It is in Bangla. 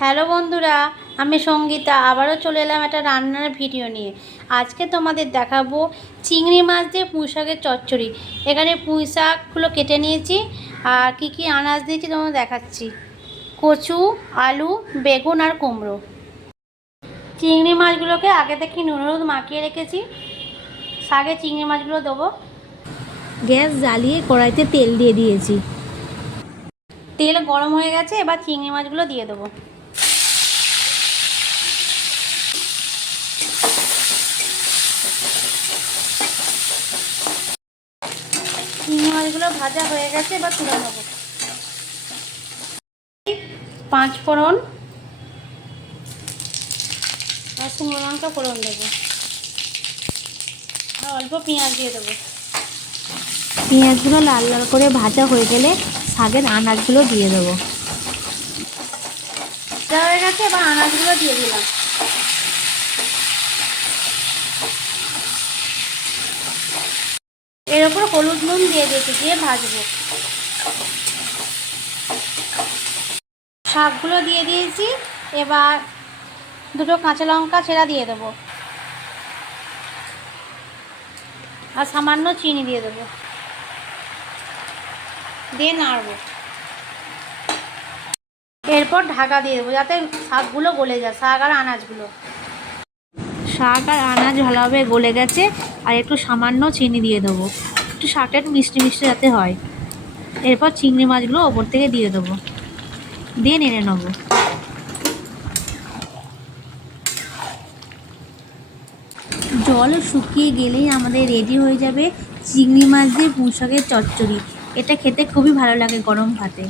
হ্যালো বন্ধুরা, আমি সঙ্গীতা আবারও চলে এলাম একটা রান্নার ভিডিও নিয়ে। আজকে তোমাদের দেখাবো চিংড়ি মাছ দিয়ে পুঁই শাকের চচ্চড়ি। এখানে পুঁই শাকগুলো কেটে নিয়েছি আর কি আনাজ দিয়েছি তোমাদের দেখাচ্ছি। কচু, আলু, বেগুন আর কুমড়ো। চিংড়ি মাছগুলোকে আগে থেকে নুন হলুদ মাখিয়ে রেখেছি। শাকে চিংড়ি মাছগুলো দেবো। গ্যাস জ্বালিয়ে কড়াইতে তেল দিয়ে দিয়েছি। তেল গরম হয়ে গেছে, এবার চিংড়ি মাছগুলো দিয়ে দেবো। চিংড়ি মাছগুলো ভাজা হয়ে গেছে, এবার তুলে নেবো। 5 ফোড়ন আর শুকনো লঙ্কা ফোড়ন দেবো আর অল্প পেঁয়াজ দিয়ে দেবো। পেঁয়াজগুলো লাল লাল করে ভাজা হয়ে গেলে শাকের আনাজগুলো দিয়ে দেবো। ভাজা হয়ে গেছে, এবার আনাজগুলো দিয়ে দিলাম। এর উপর হলুদ নুন দিয়ে দিয়েছি, দিয়ে ভাজবো। শাকগুলো দিয়ে দিয়েছি, এবার 2 কাঁচা লঙ্কা ছেঁড়া দিয়ে দেবো আর সামান্য চিনি দিয়ে দেবো, দিয়ে নাড়বো। এরপর ঢাকা দিয়ে দেবো যাতে শাকগুলো গলে যায়, শাক আর আনাজগুলো। শাক আর আনাজ ভালোভাবে গলে গেছে, আর একটু সামান্য চিনি দিয়ে দেবো, একটু শাকটা একটু মিষ্টি মিষ্টি যাতে হয়। এরপর চিংড়ি মাছগুলো ওপর থেকে দিয়ে দেবো, দিয়ে নেড়ে নেবো। জল শুকিয়ে গেলেই আমাদের রেডি হয়ে যাবে চিংড়ি মাছ দিয়ে পুঁই শাকের চচ্চড়ি। এটা খেতে খুবই ভালো লাগে গরম ভাতে।